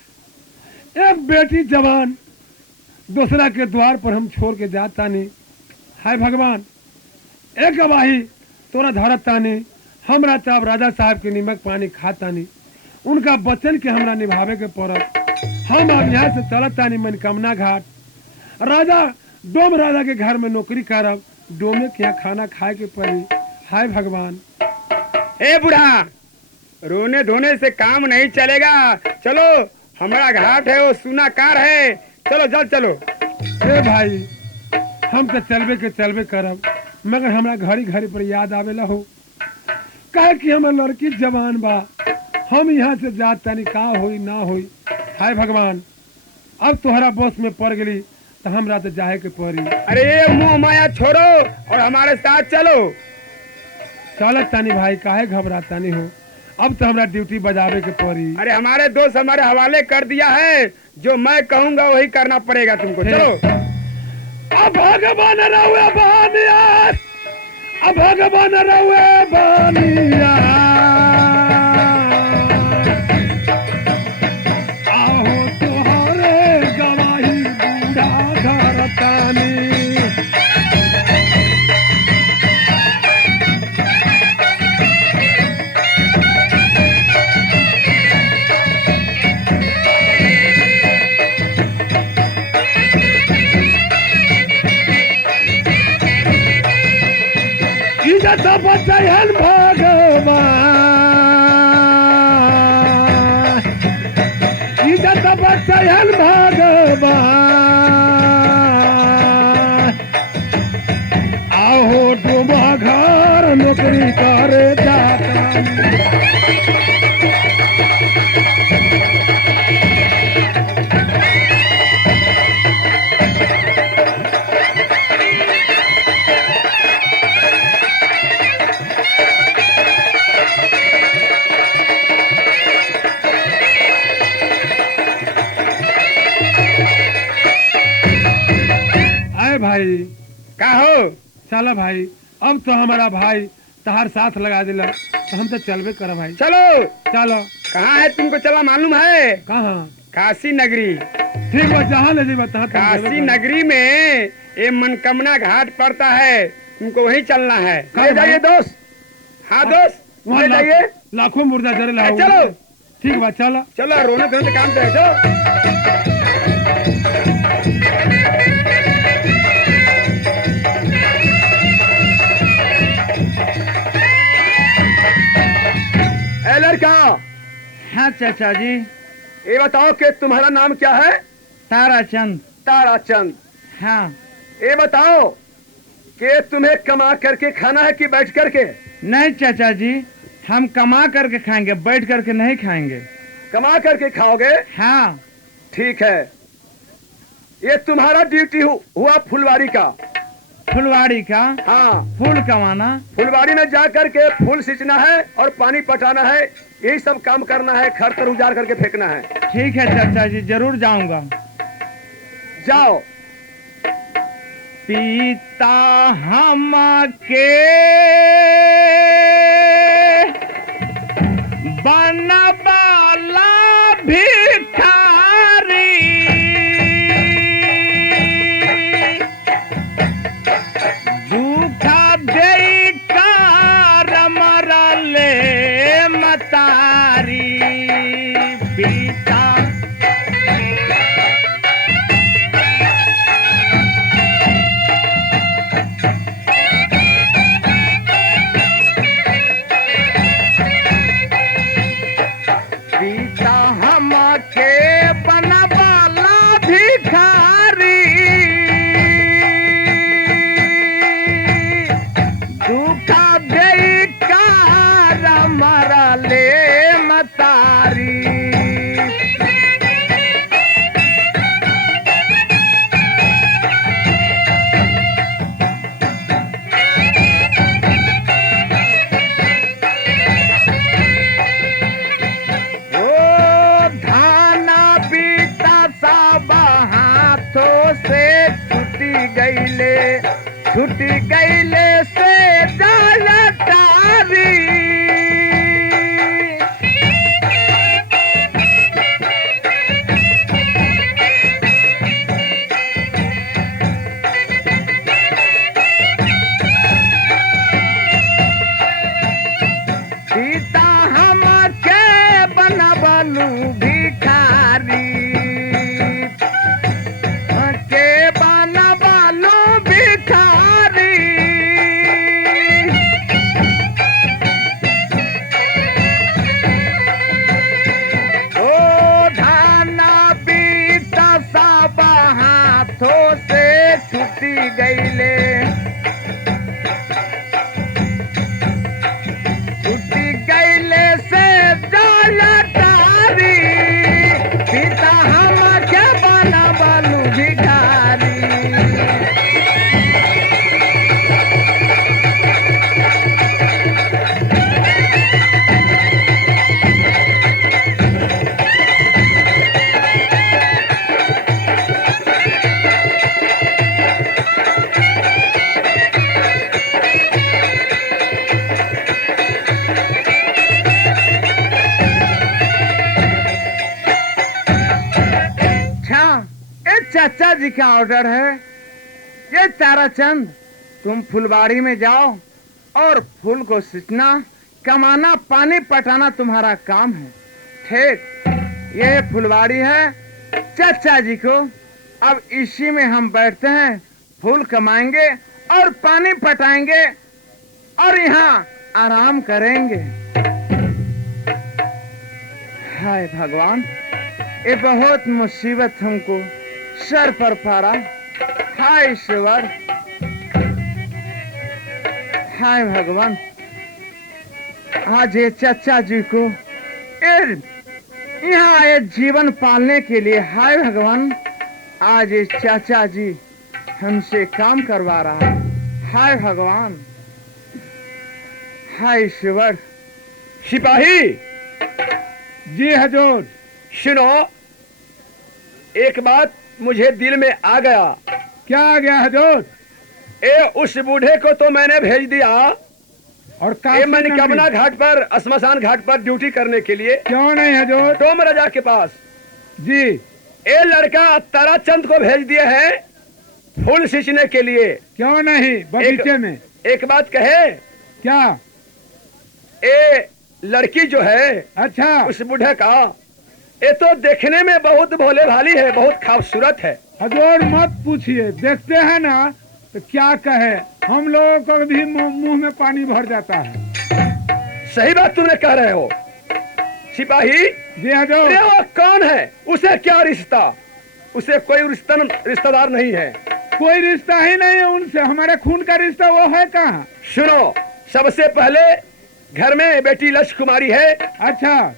एक बेटी जवान दूसरा के द्वार पर हम छोड़ के जात तानी। हाय भगवान, एक गवाही तोरा धरत तानी, हमरा चाप राजा साहब के निमक पानी खात तानी, उनका वचन के हमरा निभावे के पड़त। हम अब यहाँ से चलत तानी मनकामना घाट, राजा डोम राजा के घर में नौकरी करब, डोमे के यहाँ खाना खाए के पड़ी। हाय भगवान। ए बूढ़ा, रोने धोने से काम नहीं चलेगा, चलो हमारा घाट है, वो सुना कार है, चलो जल्द चलो। ए भाई, हम तो चलबे करब, मगर हमरा घड़ी घड़ी पर याद आवेला हो, काहे कि हमर लड़की जवान बा, हम यहाँ से जात तानी, का होई ना होई। हाय भगवान, अब तोहरा बस में पड़ गली तो हमरा तो जाए के पड़ी। अरे ये मुंह माया छोड़ो और हमारे साथ चलो। चलत तानी भाई, काहे घबरातानी हो, अब तो हमरा ड्यूटी बजावे के पड़ी। अरे हमारे दोस्त हमारे हवाले कर दिया है, जो मैं कहूंगा वही करना पड़ेगा तुमको, चलो। अब भगवान रहुए बानिया, अब भगवान रहुए बानिया, आहो तोहरे गवाही बूढ़ा धरतानी। इज्जत बचायन भगवान, इज्जत बचायन भगवान, आहो डूबा घर नौकरी करे जाता। भाई का हो, चलो भाई, अब तो हमारा भाई तहार साथ लगा दिला, तो हम तो चलबे कर भाई। चलो चलो। कहाँ है तुमको चला मालूम है? कहाँ? काशी नगरी। ठीक बा, जहाँ ले जी बता। काशी नगरी में ये मनकामना घाट पड़ता है, तुमको वहीं चलना है। ले जाइए दोस्त। हाँ दोस्त, वहाँ ले जाइए। लाखों मुर्दा जरे लाओ। चलो ठीक बा, चलो चलो, रोने धोने काम करे। चलो लड़का। हाँ चाचा जी। ये बताओ कि तुम्हारा नाम क्या है? ताराचंद। ताराचंद। हाँ। ये बताओ कि तुम्हें कमा करके खाना है कि बैठ करके? नहीं चाचा जी, हम कमा करके खाएंगे, बैठ करके नहीं खाएंगे। कमा करके खाओगे? हाँ। ठीक है, ये तुम्हारा ड्यूटी हुआ फुलवारी का। फुलवाड़ी का हाँ, फूल कमाना। फुलवाड़ी में जा करके फूल सींचना है और पानी पटाना है, यही सब काम करना है, खर तर उजाड़ करके फेंकना है। ठीक है चाचा जी, जरूर जाऊंगा। जाओ। पिता हम के बनवाला भिखारी, दुखा दे कार मरले मतारी। पिता पिता हम के बनवाला भिखारी, दुखा दे कार मरले मतारी। ओ धाना बीता सब हाथों से छुटी गईले से जाला तारी। सीता हम के बनवलू भिखारी, के बनवलू भिखारी। ओ धाना बीता सब हाथों से छुटी गईले, छुट्टी गईले से जाला तारी। पिता हम के बनवलू भिखारी। अच्छा, ये चाचा जी का ऑर्डर है। ये ताराचंद, तुम फुलवाड़ी में जाओ और फूल को सींचना, कमाना, पानी पटाना तुम्हारा काम है। ठीक, ये फुलवाड़ी है चाचा जी को। अब इसी में हम बैठते हैं, फूल कमाएंगे और पानी पटाएंगे और यहाँ आराम करेंगे। हाय भगवान, ये बहुत मुसीबत हमको सर पर पड़ा। हाय ईश्वर, हाय भगवान, आज ये चाचा जी को यहाँ आए जीवन पालने के लिए। हाय भगवान, आज ये चाचा जी हमसे काम करवा रहा है। हाय भगवान, हाय ईश्वर। सिपाही जी हजूर। सुनो, एक बात मुझे दिल में आ गया। क्या आ गया हजूर? उस बूढ़े को तो मैंने भेज दिया और मनिकमना घाट पर, श्मशान घाट पर ड्यूटी करने के लिए। क्यों नहीं हजूर? टोम राजा के पास। जी। ये लड़का ताराचंद को भेज दिए हैं फूल सींचने के लिए। क्यों नहीं? बगीचे में। एक बात कहे, क्या? ये लड़की जो है, अच्छा, उस बूढ़े का, ये तो देखने में बहुत भोले भाली है, बहुत खूबसूरत है। हजूर मत पूछिए, देखते हैं ना तो क्या कहे, हम लोगों को भी मुंह में पानी भर जाता है। सही बात तुमने कह रहे हो सिपाही। जी हजूर। अरे वो कौन है, उसे क्या रिश्ता? उसे कोई रिश्तेदार नहीं है। कोई रिश्ता ही नहीं है उनसे, हमारे खून का रिश्ता वो है कहाँ? सुनो, सबसे पहले घर में बेटी लक्ष्मी कुमारी है। अच्छा,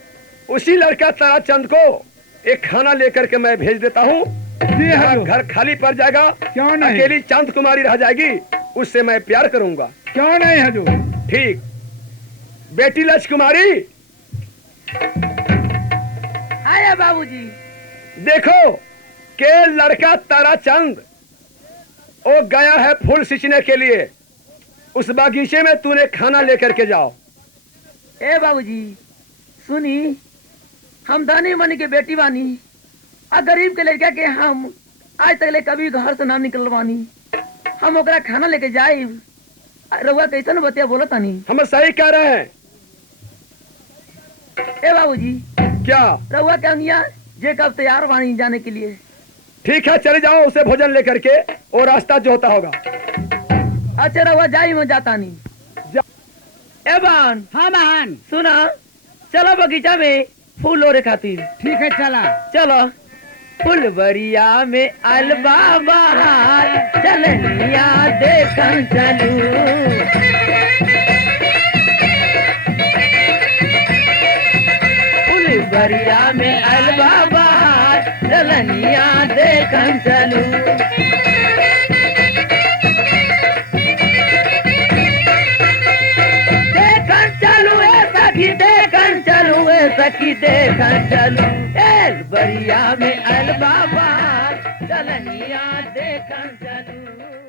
उसी लड़का ताराचंद को एक खाना लेकर के मैं भेज देता हूँ। जी जहाँ हजूर। घर खाली पड़ जाएगा, क्यों नहीं? अकेली चांद कुमारी रह जाएगी, उससे मैं प्यार करूंगा। क्यों नहीं हजूर? ठीक। बेटी लक्ष्मी, आया बाबूजी। देखो के लड़का तारा चंद वो गया है फूल सींचने के लिए, उस बागीचे में तूने खाना लेकर के जाओ। ए बाबूजी सुनी, हम धनी मनी के बेटी बानी, आ गरीब के लड़का के हम आज तक ले कभी घर से ना निकलवानी, हम ओकरा खाना लेके जाए। रउआ कैसन बतिया बोला तानी? हम सही कह रहे हैं। ए बाबूजी क्या? रउआ के अंगिया जे कब तैयार बानी जाने के लिए। ठीक है, चले जाओ, उसे भोजन लेकर के, और रास्ता जो होता होगा। अच्छा रउआ जाई में जाता नहीं। ए बान, हाँ महान। सुना, चलो बगीचा में फूल ओरे खातिर। ठीक है चला। चलो। फुलवरिया में अलबा बहार, चलनिया देखन चलू। फुलवरिया में अलबा बहार, चलनिया देखन चलू। देखन चलू ए सखी, देखन चलू ए सखी, देखन चलू। एल बरिया में अलबा बहार, चलनिया देखन चलू।